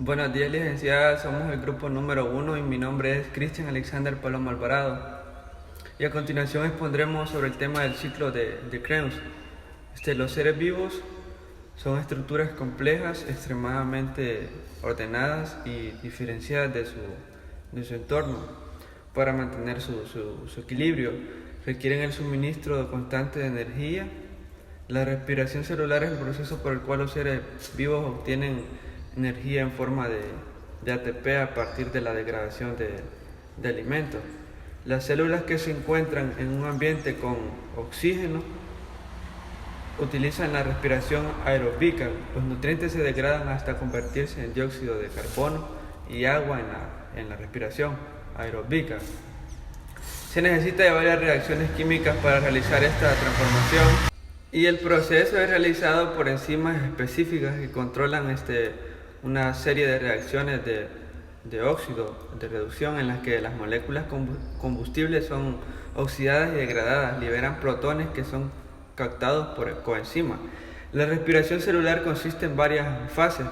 Buenos días, licenciada. Somos el grupo número 1 y mi nombre es Cristian Alexander Palomo Alvarado. Y a continuación expondremos sobre el tema del ciclo de Krebs. Los seres vivos son estructuras complejas, extremadamente ordenadas y diferenciadas de su entorno para mantener su equilibrio. Requieren el suministro constante de energía. La respiración celular es el proceso por el cual los seres vivos obtienen energía en forma de ATP a partir de la degradación de alimentos. Las células que se encuentran en un ambiente con oxígeno utilizan la respiración aeróbica. Los nutrientes se degradan hasta convertirse en dióxido de carbono y agua en la respiración aeróbica. Se necesita de varias reacciones químicas para realizar esta transformación y el proceso es realizado por enzimas específicas que controlan una serie de reacciones de óxido, de reducción, en las que las moléculas combustibles son oxidadas y degradadas, liberan protones que son captados por coenzimas. La respiración celular consiste en varias fases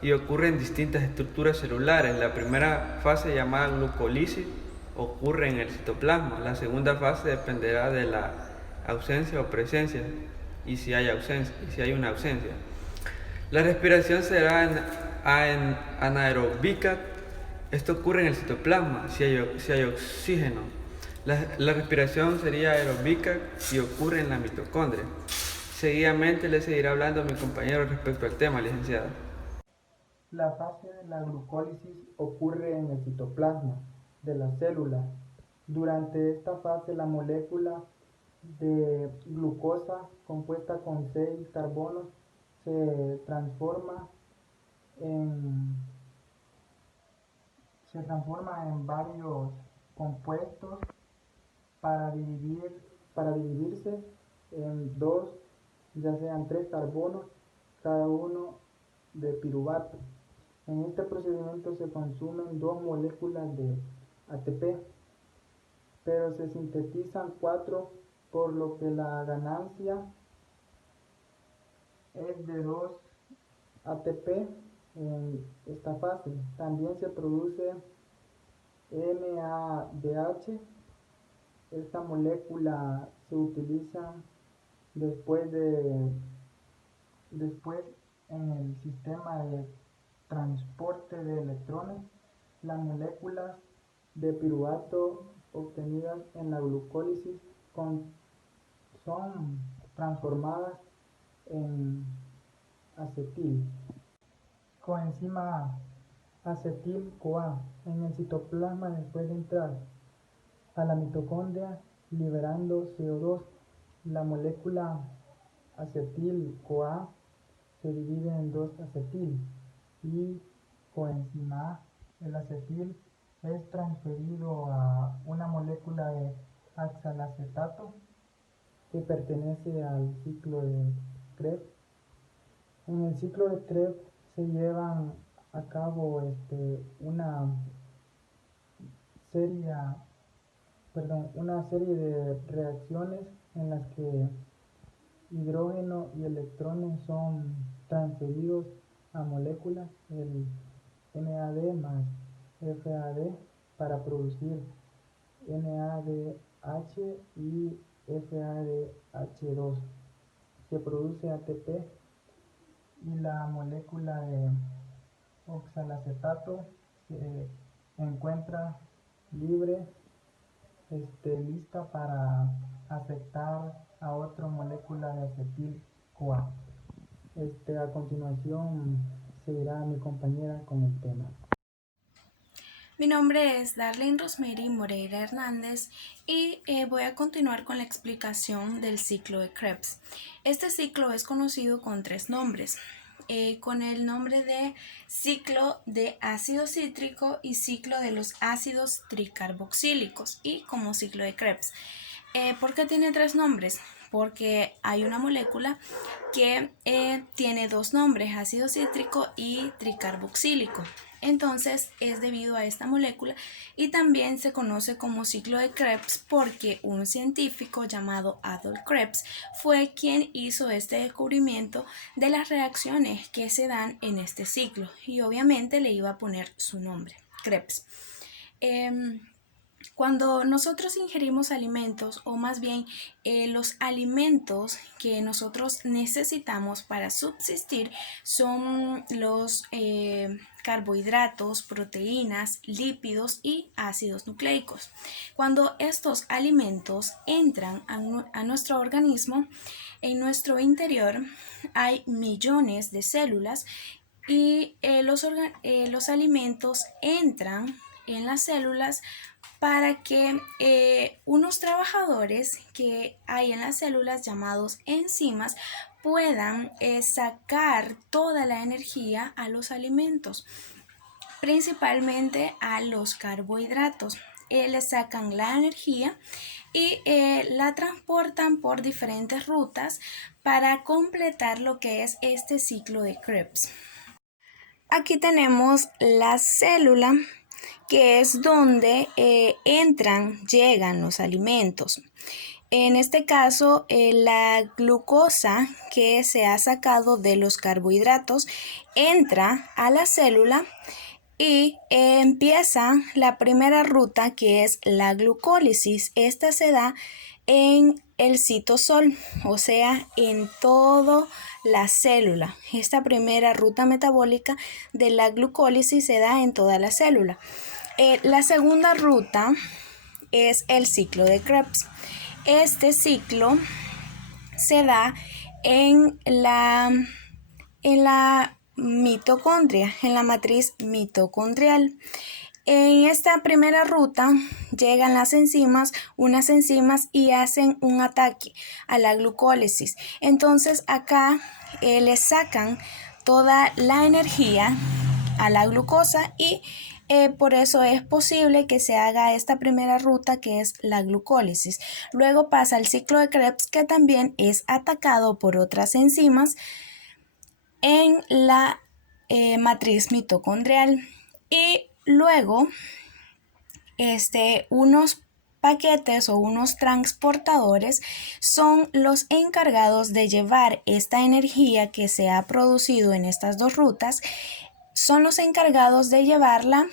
y ocurre en distintas estructuras celulares. La primera fase, llamada glucólisis, ocurre en el citoplasma. La segunda fase dependerá de la ausencia o presencia y si hay una ausencia. La respiración será anaeróbica. Esto ocurre en el citoplasma si hay oxígeno. La respiración sería aeróbica si ocurre en la mitocondria. Seguidamente le seguirá hablando a mi compañero respecto al tema, licenciada. La fase de la glucólisis ocurre en el citoplasma de la célula. Durante esta fase, la molécula de glucosa compuesta con 6 carbonos se transforma en, en varios compuestos para, para dividirse en dos, ya sean 3 carbonos, cada uno de piruvato. En este procedimiento se consumen 2 moléculas de ATP, pero se sintetizan 4, por lo que la ganancia es de 2 ATP en esta fase. También se produce NADH. Esta molécula se utiliza después después en el sistema de transporte de electrones. Las moléculas de piruvato obtenidas en la glucólisis son transformadas en acetil, coenzima acetil-CoA en el citoplasma después de entrar a la mitocondria liberando CO2. La molécula acetil-CoA se divide en 2 acetil y coenzima A. El acetil es transferido a una molécula de oxalacetato que pertenece al ciclo de Krebs. En el ciclo de Krebs se llevan a cabo serie, una serie de reacciones en las que hidrógeno y electrones son transferidos a moléculas, el NAD más FAD, para producir NADH y FADH2. Se produce ATP y la molécula de oxalacetato se encuentra libre, lista para afectar a otra molécula de acetil-CoA. A continuación seguirá mi compañera con el tema. Mi nombre es Darlene Rosemary Moreira Hernández y voy a continuar con la explicación del ciclo de Krebs. Este ciclo es conocido con 3 nombres, con el nombre de ciclo de ácido cítrico y ciclo de los ácidos tricarboxílicos y como ciclo de Krebs. ¿Por qué tiene 3 nombres? porque hay una molécula que tiene dos nombres, ácido cítrico y tricarboxílico. Entonces es debido a esta molécula y también se conoce como ciclo de Krebs porque un científico llamado Adolf Krebs fue quien hizo este descubrimiento de las reacciones que se dan en este ciclo y obviamente le iba a poner su nombre, Krebs. Cuando nosotros ingerimos alimentos, o más bien los alimentos que nosotros necesitamos para subsistir son los carbohidratos, proteínas, lípidos y ácidos nucleicos. Cuando estos alimentos entran a nuestro organismo, en nuestro interior hay millones de células y los alimentos entran en las células para que unos trabajadores que hay en las células llamados enzimas puedan sacar toda la energía a los alimentos, principalmente a los carbohidratos. Les sacan la energía y la transportan por diferentes rutas para completar lo que es este ciclo de Krebs. Aquí tenemos la célula, que es donde llegan los alimentos. En este caso, la glucosa que se ha sacado de los carbohidratos entra a la célula y empieza la primera ruta, que es la glucólisis. Esta se da en el citosol, o sea, en toda la célula. Esta primera ruta metabólica de la glucólisis se da en toda la célula. La segunda ruta es el ciclo de Krebs. Este ciclo se da en la mitocondria, en la matriz mitocondrial. En esta primera ruta llegan unas enzimas y hacen un ataque a la glucólisis. Entonces acá le sacan toda la energía a la glucosa y por eso es posible que se haga esta primera ruta, que es la glucólisis. Luego pasa el ciclo de Krebs, que también es atacado por otras enzimas en la matriz mitocondrial. Y luego unos paquetes o unos transportadores son los encargados de llevar esta energía que se ha producido en estas dos rutas, son los encargados de llevarla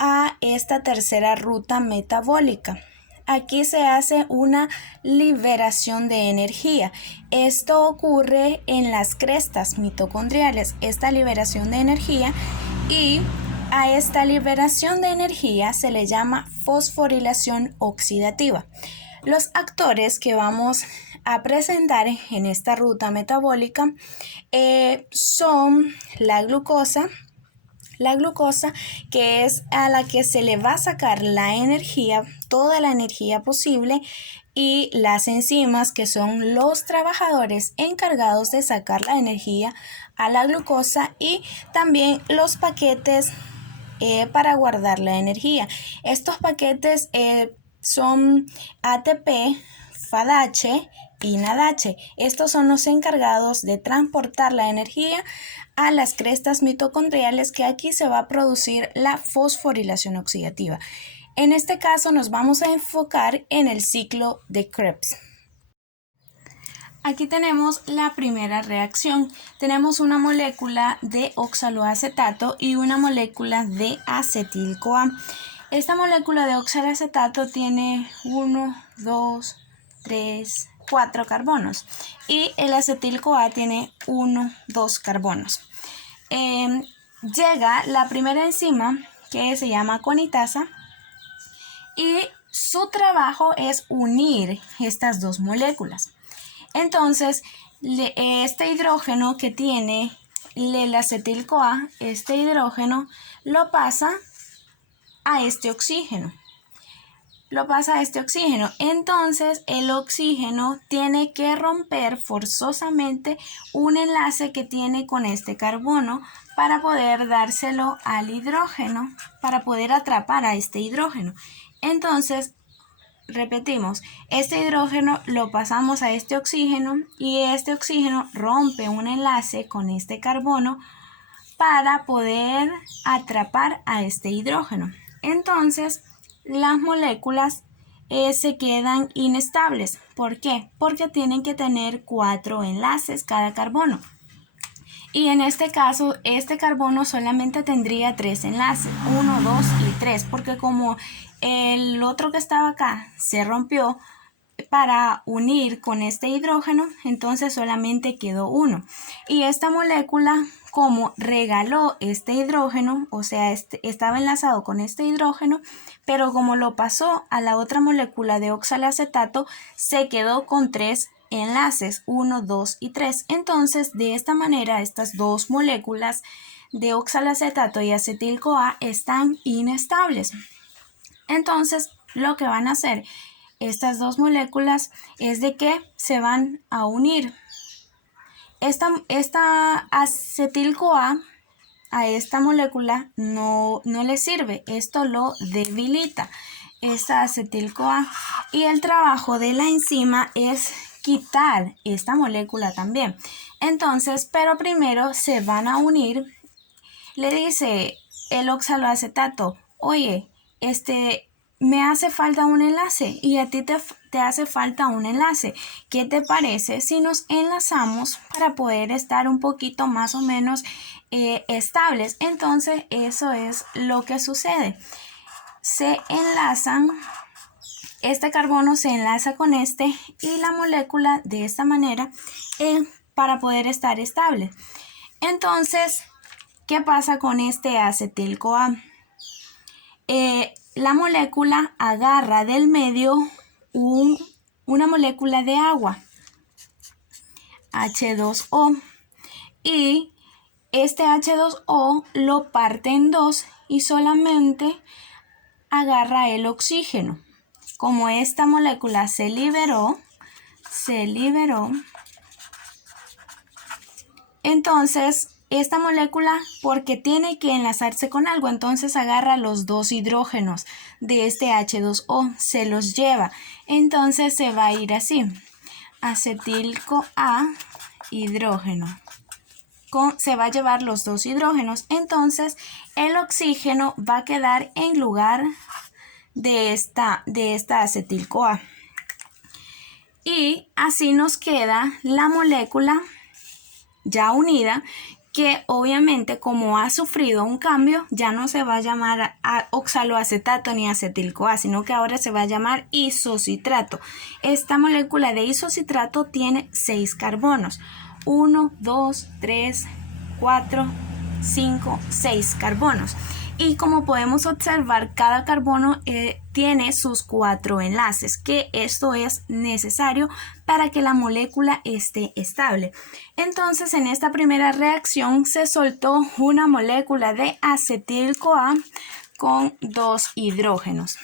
a esta tercera ruta metabólica. Aquí se hace una liberación de energía. Esto ocurre en las crestas mitocondriales, esta liberación de energía, y a esta liberación de energía se le llama fosforilación oxidativa. Los actores que vamos a presentar en esta ruta metabólica son la glucosa, que es a la que se le va a sacar la energía, toda la energía posible, y las enzimas, que son los trabajadores encargados de sacar la energía a la glucosa, y también los paquetes para guardar la energía. Estos paquetes son ATP, FADH y NADH. Estos son los encargados de transportar la energía a las crestas mitocondriales, que aquí se va a producir la fosforilación oxidativa. En este caso nos vamos a enfocar en el ciclo de Krebs. Aquí tenemos la primera reacción. Tenemos una molécula de oxaloacetato y una molécula de acetil-CoA. Esta molécula de oxaloacetato tiene 1, 2, 3, 4 carbonos y el acetil-CoA tiene 1, 2 carbonos. Llega la primera enzima, que se llama conitasa, y su trabajo es unir estas dos moléculas. Entonces, este hidrógeno que tiene el acetil-CoA, este hidrógeno lo pasa a este oxígeno. Entonces el oxígeno tiene que romper forzosamente un enlace que tiene con este carbono para poder dárselo al hidrógeno, para poder atrapar a este hidrógeno. Entonces repetimos, este hidrógeno lo pasamos a este oxígeno y este oxígeno rompe un enlace con este carbono para poder atrapar a este hidrógeno. Entonces, las moléculas se quedan inestables. ¿Por qué? Porque tienen que tener 4 enlaces cada carbono. Y en este caso, este carbono solamente tendría 3 enlaces, 1, 2 y 3, porque como el otro que estaba acá se rompió para unir con este hidrógeno, entonces solamente quedó 1. Y esta molécula, como regaló este hidrógeno, o sea, estaba enlazado con este hidrógeno, pero como lo pasó a la otra molécula de oxalacetato, se quedó con 3 enlaces, 1, 2 y 3. Entonces, de esta manera, estas dos moléculas de oxalacetato y acetil-CoA están inestables. Entonces, lo que van a hacer estas dos moléculas es de que se van a unir. Esta acetil-CoA a esta molécula no le sirve, esto lo debilita, esta acetil-CoA, y el trabajo de la enzima es quitar esta molécula también. Entonces, pero primero se van a unir. Le dice el oxaloacetato, oye, me hace falta un enlace y a ti te hace falta un enlace. ¿Qué te parece si nos enlazamos para poder estar un poquito más o menos estables? Entonces, eso es lo que sucede. Se enlazan. Este carbono se enlaza con este y la molécula de esta manera para poder estar estable. Entonces, ¿qué pasa con este acetil-CoA? La molécula agarra del medio una molécula de agua, H2O, y este H2O lo parte en dos y solamente agarra el oxígeno. Como esta molécula se liberó, entonces esta molécula, porque tiene que enlazarse con algo, entonces agarra los dos hidrógenos de este H2O, se los lleva. Entonces se va a ir así, acetil-CoA, hidrógeno. Se va a llevar los dos hidrógenos, entonces el oxígeno va a quedar en lugar de esta acetil-CoA. Y así nos queda la molécula ya unida, que obviamente como ha sufrido un cambio, ya no se va a llamar oxaloacetato ni acetil-CoA, sino que ahora se va a llamar isocitrato. Esta molécula de isocitrato tiene 6 carbonos. 1, 2, 3, 4, 5, 6 carbonos. Y como podemos observar, cada carbono tiene sus 4 enlaces, que esto es necesario para que la molécula esté estable. Entonces, en esta primera reacción se soltó una molécula de acetil-CoA con 2 hidrógenos.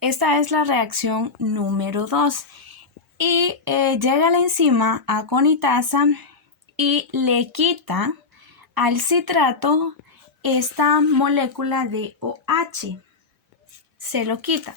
Esta es la reacción número 2. Y llega la enzima aconitasa y le quita al citrato esta molécula de OH. Se lo quita.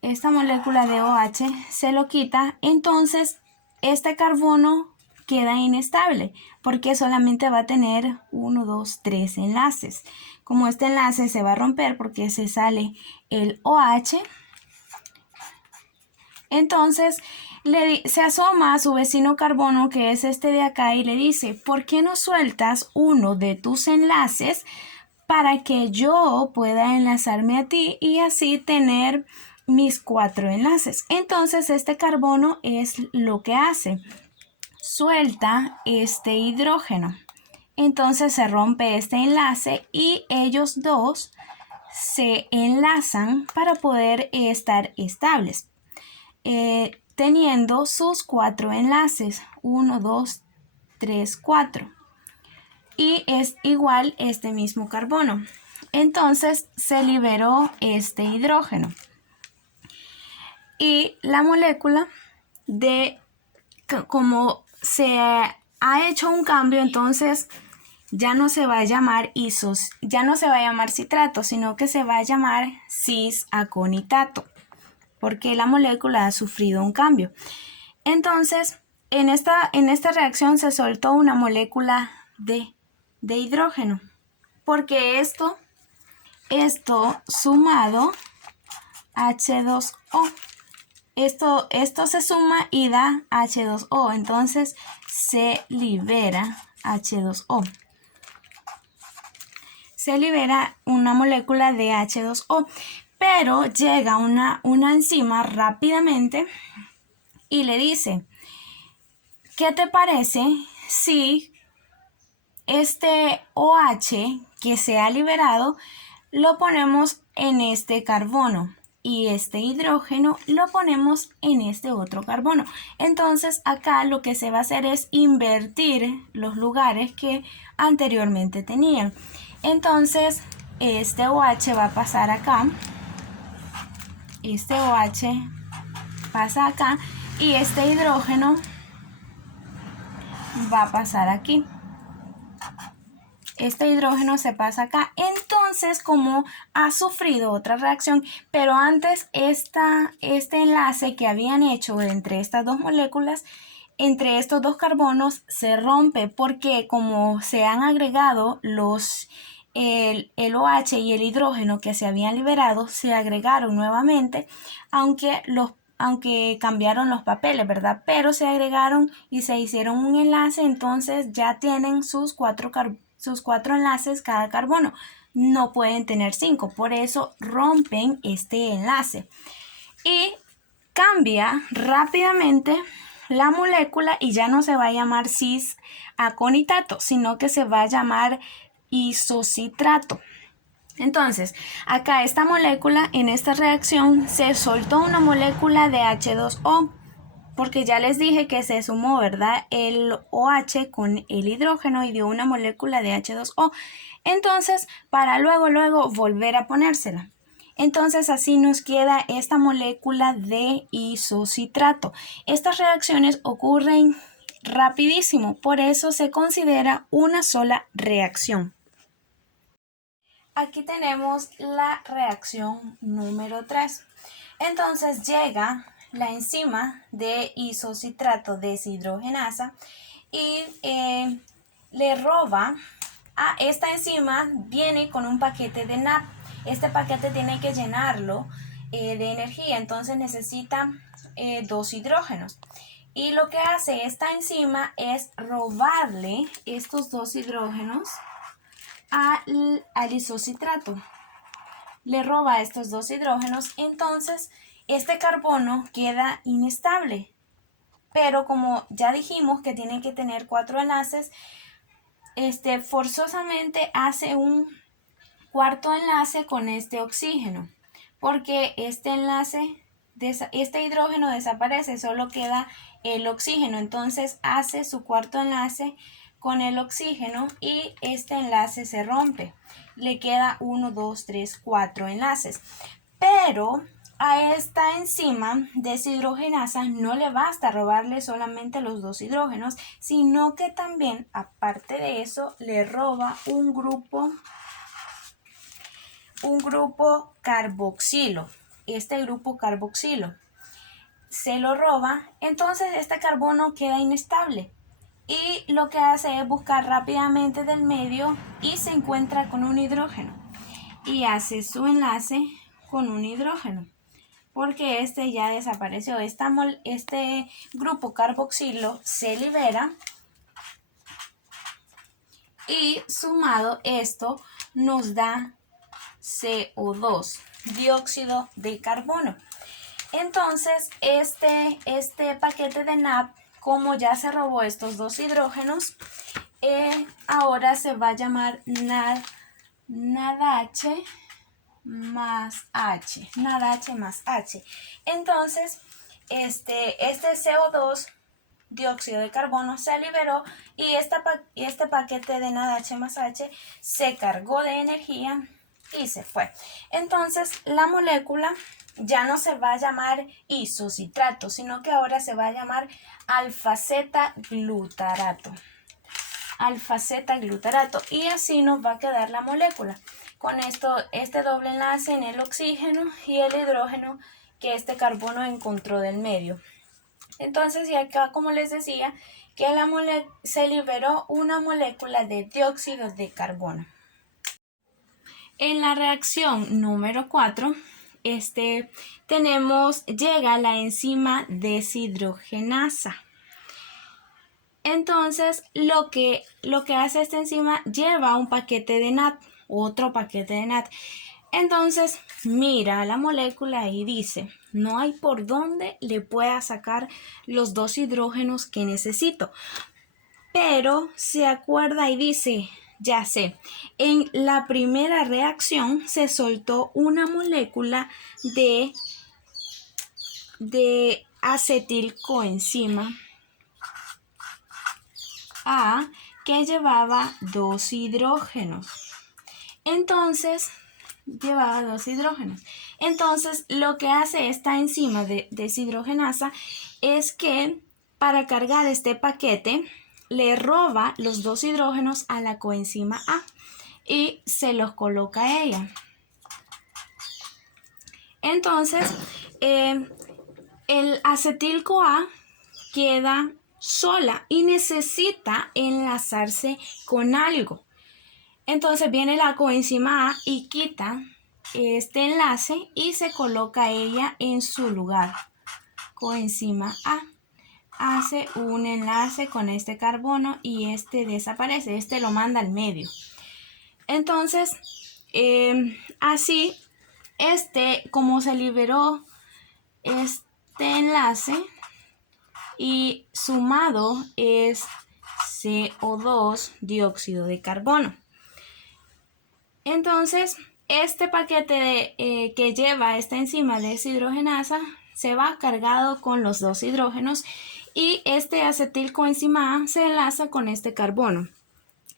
Esta molécula de OH se lo quita, entonces este carbono queda inestable porque solamente va a tener 1, 2, 3 enlaces. Como este enlace se va a romper porque se sale el OH, entonces se asoma a su vecino carbono, que es este de acá, y le dice, ¿por qué no sueltas uno de tus enlaces para que yo pueda enlazarme a ti y así tener mis 4 enlaces? Entonces este carbono es lo que hace, suelta este hidrógeno. Entonces se rompe este enlace y ellos dos se enlazan para poder estar estables. Teniendo sus 4 enlaces, 1, 2, 3, 4, y es igual este mismo carbono. Entonces se liberó este hidrógeno y la molécula como se ha hecho un cambio, entonces ya no se va a llamar ya no se va a llamar citrato, sino que se va a llamar cis-aconitato, porque la molécula ha sufrido un cambio. Entonces, en esta reacción se soltó una molécula de hidrógeno, porque esto sumado H2O. Esto se suma y da H2O, entonces se libera H2O. Se libera una molécula de H2O, pero llega una enzima rápidamente y le dice, ¿qué te parece si este OH que se ha liberado lo ponemos en este carbono y este hidrógeno lo ponemos en este otro carbono? Entonces acá lo que se va a hacer es invertir los lugares que anteriormente tenían. Entonces este OH va a pasar acá, este OH pasa acá y este hidrógeno va a pasar aquí. Este hidrógeno se pasa acá. Entonces, como ha sufrido otra reacción, pero antes este enlace que habían hecho entre estas dos moléculas, entre estos dos carbonos, se rompe porque como se han agregado el OH y el hidrógeno que se habían liberado, se agregaron nuevamente, aunque cambiaron los papeles, ¿verdad? Pero se agregaron y se hicieron un enlace, entonces ya tienen sus cuatro enlaces cada carbono. No pueden tener 5, por eso rompen este enlace. Y cambia rápidamente la molécula y ya no se va a llamar cis-aconitato, sino que se va a llamar isocitrato. Entonces, acá esta molécula, en esta reacción, se soltó una molécula de H2O, porque ya les dije que se sumó, ¿verdad?, el OH con el hidrógeno y dio una molécula de H2O. Entonces, para luego volver a ponérsela. Entonces, así nos queda esta molécula de isocitrato. Estas reacciones ocurren rapidísimo, por eso se considera una sola reacción. Aquí tenemos la reacción número 3. Entonces llega la enzima de isocitrato deshidrogenasa y le roba a esta enzima, viene con un paquete de NAP. Este paquete tiene que llenarlo de energía, entonces necesita 2 hidrógenos. Y lo que hace esta enzima es robarle estos 2 hidrógenos al isocitrato. Le roba estos 2 hidrógenos, entonces este carbono queda inestable. Pero como ya dijimos que tiene que tener 4 enlaces, forzosamente hace un cuarto enlace con este oxígeno, porque este hidrógeno desaparece, solo queda el oxígeno, entonces hace su cuarto enlace con el oxígeno y este enlace se rompe. Le queda 1, 2, 3, 4 enlaces. Pero a esta enzima deshidrogenasa no le basta robarle solamente los 2 hidrógenos, sino que también, aparte de eso, le roba un grupo carboxilo. Este grupo carboxilo se lo roba, entonces este carbono queda inestable. Y lo que hace es buscar rápidamente del medio y se encuentra con un hidrógeno. Y hace su enlace con un hidrógeno, porque este ya desapareció. Este grupo carboxilo se libera y sumado esto nos da CO2, dióxido de carbono. Entonces este paquete de NAP, como ya se robó estos 2 hidrógenos, ahora se va a llamar NADH más H, NADH más H. Entonces, este CO2, dióxido de carbono, se liberó y este paquete de NADH más H se cargó de energía y se fue. Entonces, la molécula ya no se va a llamar isocitrato, sino que ahora se va a llamar alfa-Z glutarato. alfa-zeta-glutarato y así nos va a quedar la molécula. Con esto, este doble enlace en el oxígeno y el hidrógeno que este carbono encontró del medio. Entonces, y acá, como les decía, que se liberó una molécula de dióxido de carbono. En la reacción número 4, llega la enzima deshidrogenasa. Entonces, lo que hace esta enzima lleva un paquete de NAD, otro paquete de NAD. Entonces, mira la molécula y dice, no hay por dónde le pueda sacar los 2 hidrógenos que necesito. Pero se acuerda y dice, ya sé, en la primera reacción se soltó una molécula de acetilcoenzima A que llevaba 2 hidrógenos. Entonces, lo que hace esta enzima de deshidrogenasa es que para cargar este paquete le roba los 2 hidrógenos a la coenzima A y se los coloca a ella. Entonces, el acetil-CoA queda sola y necesita enlazarse con algo. Entonces viene la coenzima A y quita este enlace y se coloca ella en su lugar. Coenzima A hace un enlace con este carbono y este desaparece, este lo manda al medio. Entonces, así, como se liberó este enlace y sumado es CO2, dióxido de carbono. Entonces, este paquete que lleva esta enzima deshidrogenasa se va cargado con los 2 hidrógenos y este acetilcoenzima A se enlaza con este carbono.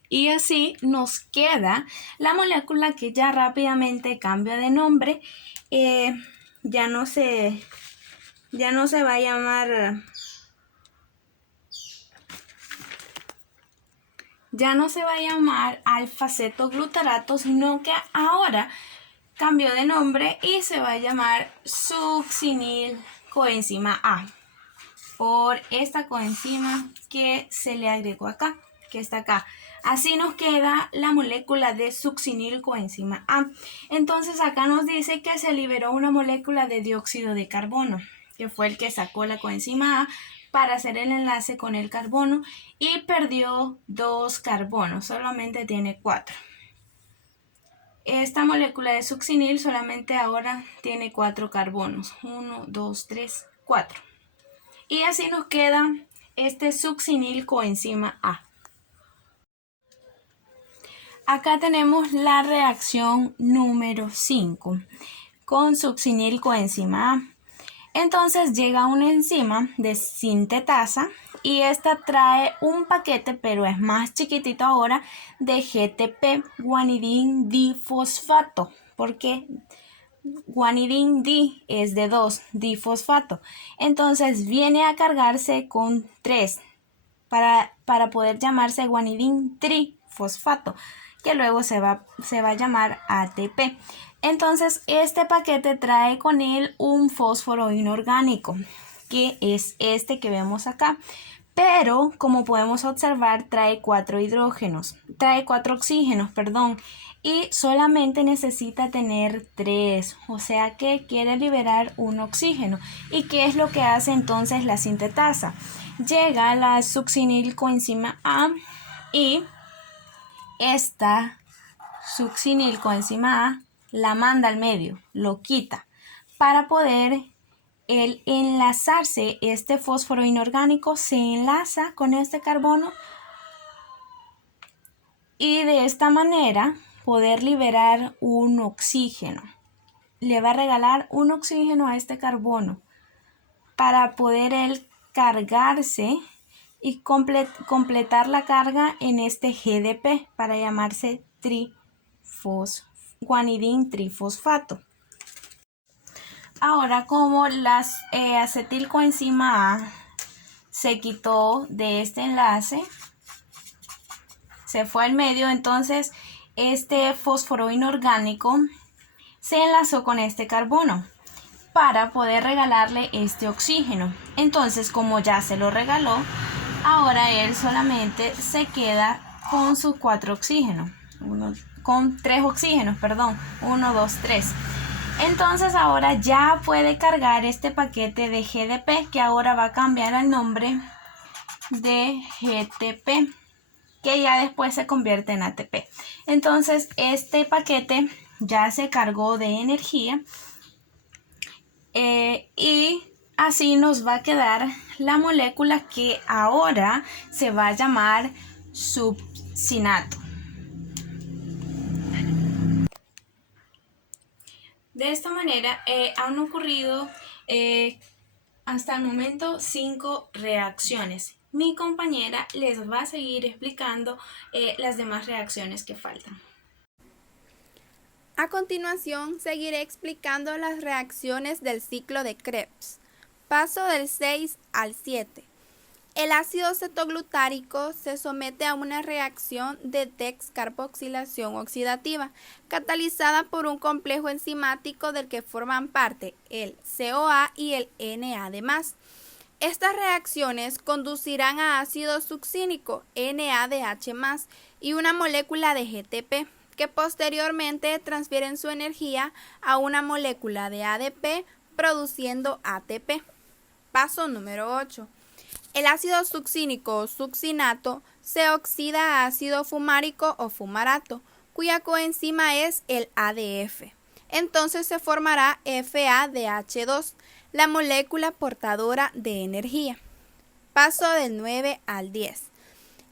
Y así nos queda la molécula que ya rápidamente cambia de nombre. Ya no se va a llamar... Ya no se va a llamar alfa-cetoglutarato, sino que ahora cambió de nombre y se va a llamar succinilcoenzima A, por esta coenzima que se le agregó acá, que está acá. Así nos queda la molécula de succinilcoenzima A. Entonces acá nos dice que se liberó una molécula de dióxido de carbono, que fue el que sacó la coenzima A para hacer el enlace con el carbono y perdió 2 carbonos, solamente tiene 4. Esta molécula de succinil solamente ahora tiene 4 carbonos, 1, 2, 3, 4. Y así nos queda este succinilcoenzima A. Acá tenemos la reacción número 5 con succinilcoenzima A. Entonces llega una enzima de sintetasa y esta trae un paquete, pero es más chiquitito ahora, de GTP, guanidín difosfato, porque guanidín di es de 2, difosfato. Entonces viene a cargarse con 3 para poder llamarse guanidín trifosfato, que luego se va a llamar ATP. Entonces, este paquete trae con él un fósforo inorgánico, que es este que vemos acá. Pero, como podemos observar, trae 4 oxígenos, y solamente necesita tener 3, o sea que quiere liberar un oxígeno. ¿Y qué es lo que hace entonces la sintetasa? Llega la succinilcoenzima A y esta succinilcoenzima A la manda al medio, lo quita, para poder enlazarse. Este fósforo inorgánico se enlaza con este carbono y de esta manera poder liberar un oxígeno. Le va a regalar un oxígeno a este carbono para poder él cargarse y completar la carga en este GDP para llamarse guanidín trifosfato. Ahora, como la acetilcoenzima A se quitó de este enlace, se fue al medio, entonces este fósforo inorgánico se enlazó con este carbono para poder regalarle este oxígeno. Entonces, como ya se lo regaló, ahora él solamente se queda con sus 4 oxígenos, con 3 oxígenos, perdón, 1, 2, 3. Entonces ahora ya puede cargar este paquete de GDP, que ahora va a cambiar el nombre de GTP, que ya después se convierte en ATP. Entonces este paquete ya se cargó de energía y así nos va a quedar la molécula que ahora se va a llamar succinato. De esta manera han ocurrido hasta el momento 5 reacciones. Mi compañera les va a seguir explicando las demás reacciones que faltan. A continuación, seguiré explicando las reacciones del ciclo de Krebs. Paso del 6 al 7. El ácido cetoglutárico se somete a una reacción de descarboxilación oxidativa, catalizada por un complejo enzimático del que forman parte el CoA y el NAD+. Estas reacciones conducirán a ácido succínico, NADH+, y una molécula de GTP, que posteriormente transfieren su energía a una molécula de ADP, produciendo ATP. Paso número 8. El ácido succínico o succinato se oxida a ácido fumárico o fumarato, cuya coenzima es el ADF. Entonces se formará FADH2, la molécula portadora de energía. Paso del 9 al 10.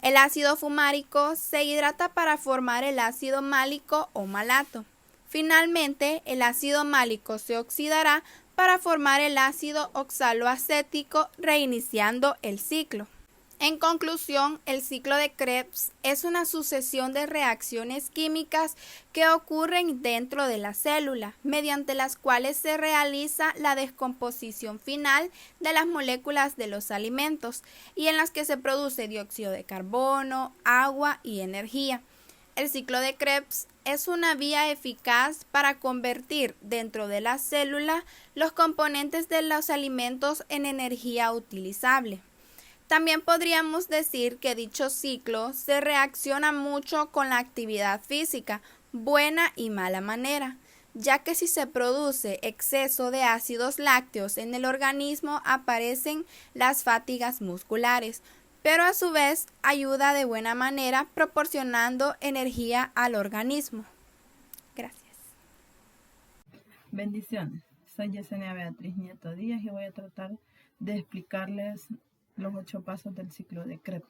El ácido fumárico se hidrata para formar el ácido málico o malato. Finalmente, el ácido málico se oxidará para formar el ácido oxaloacético, reiniciando el ciclo. En conclusión, el ciclo de Krebs es una sucesión de reacciones químicas que ocurren dentro de la célula, mediante las cuales se realiza la descomposición final de las moléculas de los alimentos y en las que se produce dióxido de carbono, agua y energía. El ciclo de Krebs es una vía eficaz para convertir dentro de la célula los componentes de los alimentos en energía utilizable. También podríamos decir que dicho ciclo se reacciona mucho con la actividad física, buena y mala manera, ya que si se produce exceso de ácidos lácteos en el organismo aparecen las fatigas musculares, pero a su vez ayuda de buena manera proporcionando energía al organismo. Gracias. Bendiciones. Soy Yesenia Beatriz Nieto Díaz y voy a tratar de explicarles los 8 pasos del ciclo de Krebs.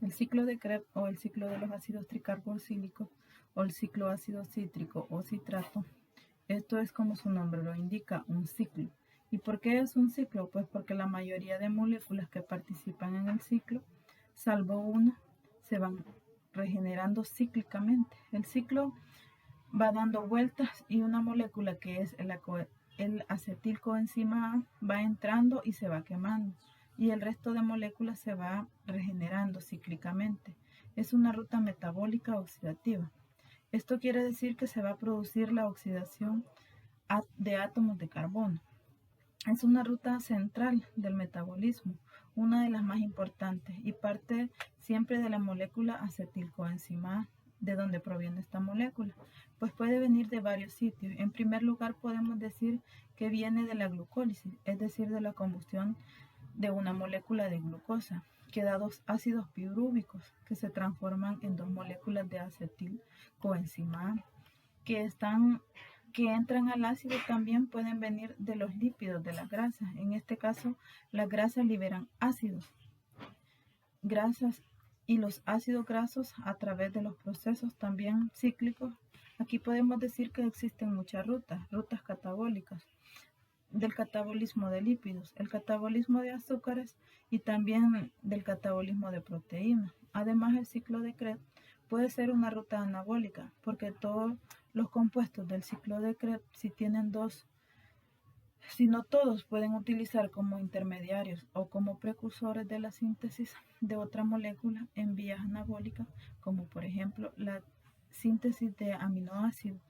El ciclo de Krebs o el ciclo de los ácidos tricarboxílicos o el ciclo ácido cítrico o citrato. Esto es como su nombre lo indica, un ciclo. ¿Y por qué es un ciclo? Pues porque la mayoría de moléculas que participan en el ciclo, salvo una, se van regenerando cíclicamente. El ciclo va dando vueltas y una molécula que es el acetilcoenzima A va entrando y se va quemando. Y el resto de moléculas se va regenerando cíclicamente. Es una ruta metabólica oxidativa. Esto quiere decir que se va a producir la oxidación de átomos de carbono. Es una ruta central del metabolismo, una de las más importantes, y parte siempre de la molécula acetilcoenzima A, de donde proviene esta molécula. Pues puede venir de varios sitios. En primer lugar, podemos decir que viene de la glucólisis, es decir, de la combustión de una molécula de glucosa, que da 2 ácidos pirúvicos que se transforman en 2 moléculas de acetilcoenzima A, que entran al ácido. También pueden venir de los lípidos, de las grasas. En este caso, las grasas liberan ácidos, grasas y los ácidos grasos a través de los procesos también cíclicos. Aquí podemos decir que existen muchas rutas catabólicas, del catabolismo de lípidos, el catabolismo de azúcares y también del catabolismo de proteínas. Además, el ciclo de Krebs puede ser una ruta anabólica, porque todos los compuestos del ciclo de Krebs, si tienen 2 sino todos pueden utilizar como intermediarios o como precursores de la síntesis de otra molécula en vías anabólicas, como por ejemplo la síntesis de aminoácidos.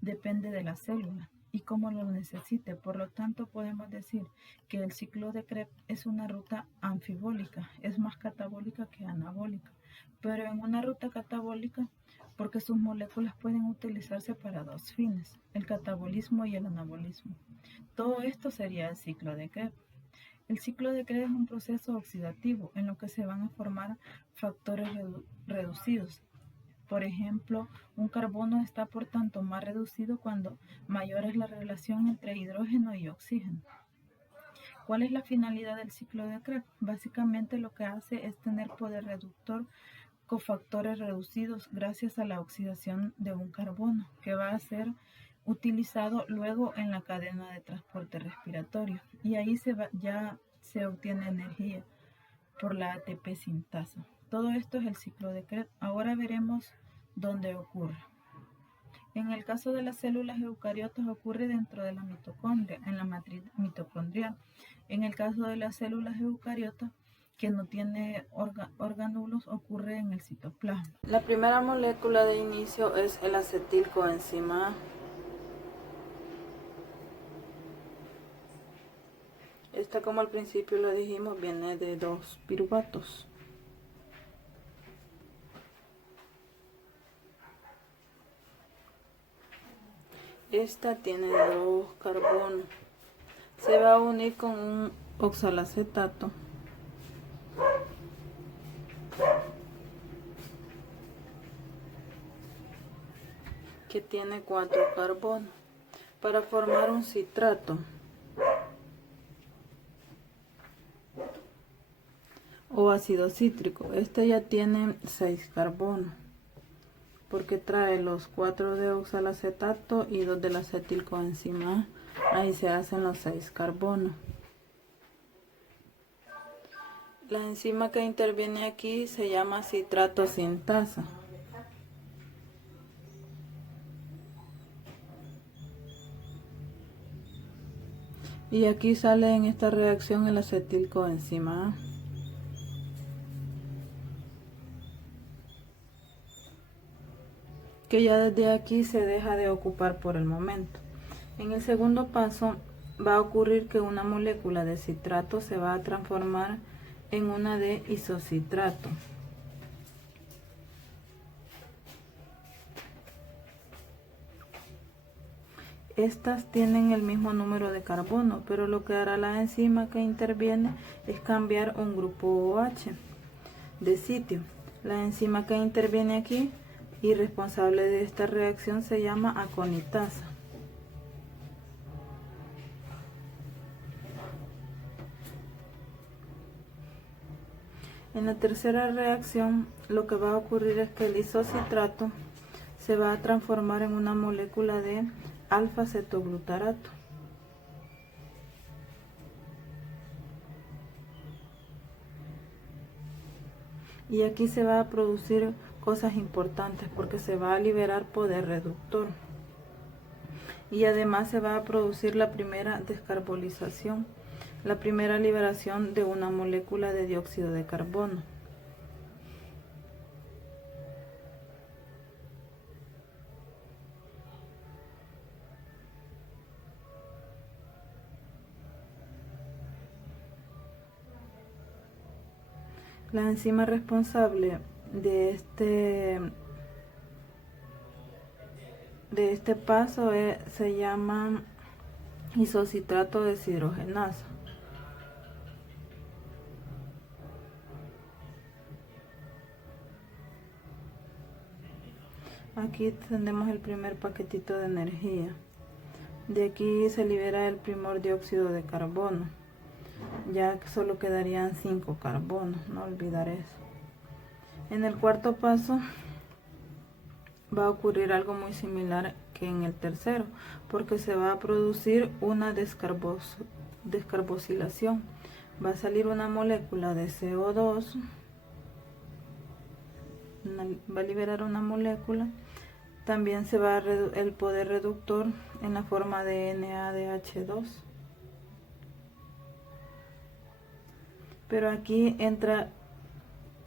Depende de la célula y cómo lo necesite. Por lo tanto, podemos decir que el ciclo de Krebs es una ruta anfibólica, es más catabólica que anabólica, pero en una ruta catabólica porque sus moléculas pueden utilizarse para dos fines, el catabolismo y el anabolismo. Todo esto sería el ciclo de Krebs. El ciclo de Krebs es un proceso oxidativo en lo que se van a formar factores reducidos. Por ejemplo, un carbono está por tanto más reducido cuando mayor es la relación entre hidrógeno y oxígeno. ¿Cuál es la finalidad del ciclo de Krebs? Básicamente lo que hace es tener poder reductor cofactores reducidos gracias a la oxidación de un carbono, que va a ser utilizado luego en la cadena de transporte respiratorio. Y ahí ya se obtiene energía por la ATP sintasa. Todo esto es el ciclo de Krebs. Ahora veremos dónde ocurre. En el caso de las células eucariotas ocurre dentro de la mitocondria, en la matriz mitocondrial. En el caso de las células eucariotas que no tiene orgánulos ocurre en el citoplasma. La primera molécula de inicio es el acetilcoenzima A. Esta, como al principio lo dijimos, viene de 2 piruvatos. Esta tiene 2 carbonos. Se va a unir con un oxalacetato. Que tiene 4 carbonos para formar un citrato o ácido cítrico. Este ya tiene 6 carbonos porque trae los 4 de oxalacetato y 2 del acetilcoenzima A. Ahí se hacen los 6 carbonos. La enzima que interviene aquí se llama citrato sintasa. Y aquí sale en esta reacción el acetilcoenzima A. Que ya desde aquí se deja de ocupar por el momento. En el segundo paso va a ocurrir que una molécula de citrato se va a transformar en una de isocitrato. Estas tienen el mismo número de carbono, pero lo que hará la enzima que interviene es cambiar un grupo OH de sitio. La enzima que interviene aquí y responsable de esta reacción se llama aconitasa. En la tercera reacción, lo que va a ocurrir es que el isocitrato se va a transformar en una molécula de alfa-cetoglutarato. Y aquí se va a producir cosas importantes porque se va a liberar poder reductor. Y además se va a producir la primera descarbolización, la primera liberación de una molécula de dióxido de carbono. La enzima responsable de este paso se llama isocitrato deshidrogenasa. Aquí tenemos el primer paquetito de energía. De aquí se libera el primer dióxido de carbono. Ya que solo quedarían 5 carbonos, no olvidar eso. En el cuarto paso va a ocurrir algo muy similar que en el tercero, porque se va a producir una descarbosilación. Va a salir una molécula de CO2, va a liberar una molécula. También se va a el poder reductor en la forma de NADH2. Pero aquí entra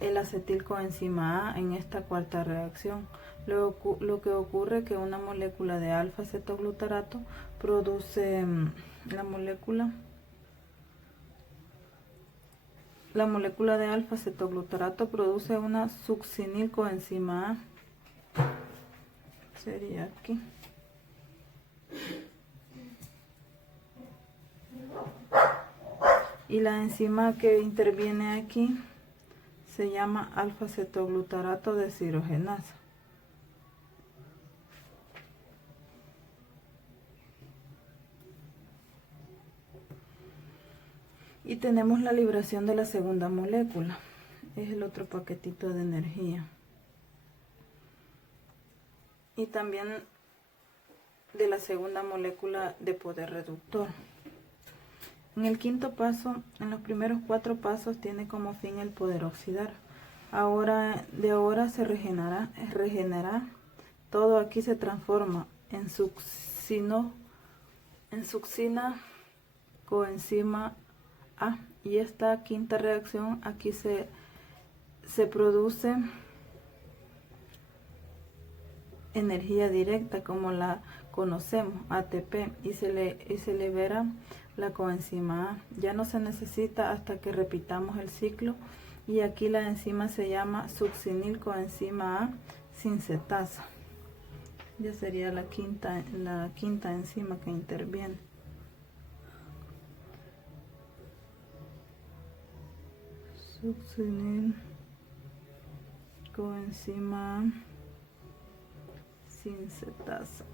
el acetilcoenzima A en esta cuarta reacción. Lo que ocurre es que una molécula de alfa-cetoglutarato produce la molécula de alfa-cetoglutarato produce una succinilcoenzima A. Sería aquí. Y la enzima que interviene aquí se llama alfa-cetoglutarato deshidrogenasa. Y tenemos la liberación de la segunda molécula. Es el otro paquetito de energía. Y también de la segunda molécula de poder reductor. En el quinto paso, en los primeros 4 pasos tiene como fin el poder oxidar. De ahora se regenerará. Todo aquí se transforma en succina coenzima A. Y esta quinta reacción aquí se produce energía directa como la conocemos, ATP, y se libera la coenzima A. Ya no se necesita hasta que repitamos el ciclo, y aquí la enzima se llama succinilcoenzima A sintetasa. Ya sería la quinta enzima que interviene. Succinilcoenzima A sintetasa.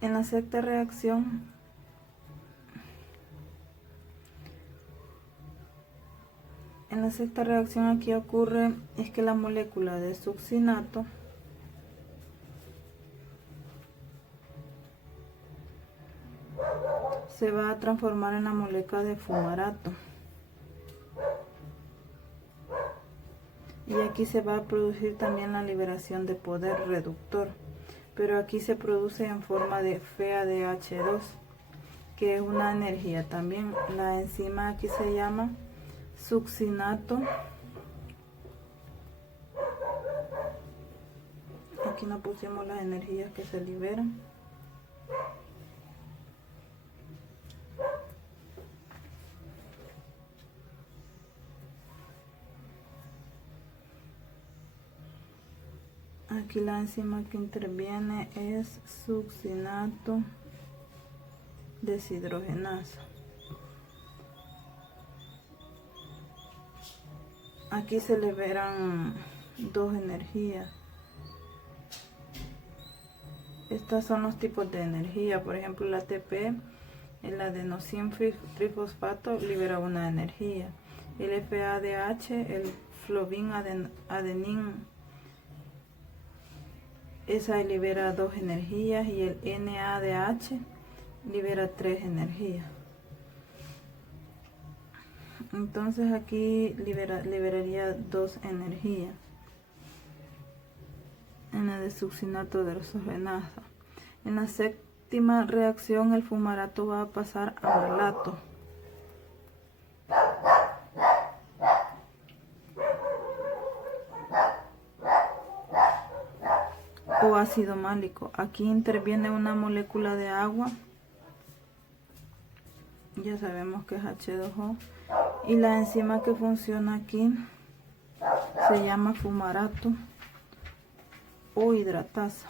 En la sexta reacción, aquí ocurre es que la molécula de succinato se va a transformar en la molécula de fumarato. Y aquí se va a producir también la liberación de poder reductor. Pero aquí se produce en forma de FeADH2, que es una energía también. La enzima aquí se llama succinato. Aquí no pusimos las energías que se liberan. Aquí la enzima que interviene es succinato deshidrogenasa. Aquí se liberan 2 energías. Estos son los tipos de energía. Por ejemplo, el ATP, el adenosín trifosfato, libera una energía. El FADH, el flovin adenín, esa libera 2 energías, y el NADH libera 3 energías. Entonces aquí liberaría 2 energías en la de succinato deshidrogenasa. En la séptima reacción el fumarato va a pasar a malato. O ácido málico. Aquí interviene una molécula de agua, ya sabemos que es H2O, y la enzima que funciona aquí se llama fumarato o hidratasa.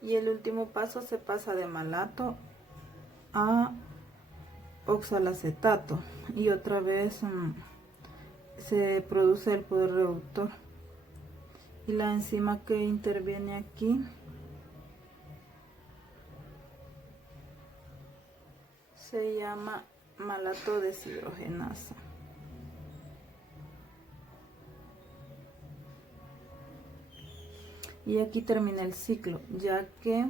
Y el último paso se pasa de malato a oxalacetato, y otra vez se produce el poder reductor. Y la enzima que interviene aquí se llama malato deshidrogenasa. Y aquí termina el ciclo, ya que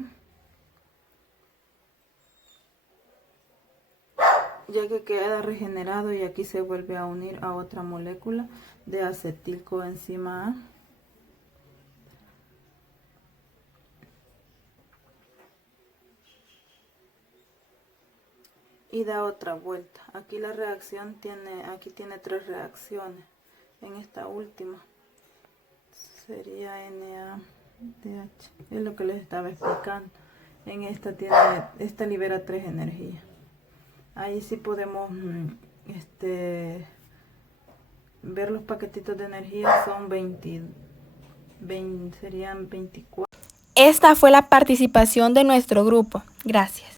ya que queda regenerado y aquí se vuelve a unir a otra molécula de acetilcoenzima A. Y da otra vuelta. Aquí la reacción tiene 3 reacciones. En esta última sería NADH, es lo que les estaba explicando. En esta libera 3 energías. Ahí sí podemos ver los paquetitos de energía, son 20, serían 24. Esta fue la participación de nuestro grupo. Gracias.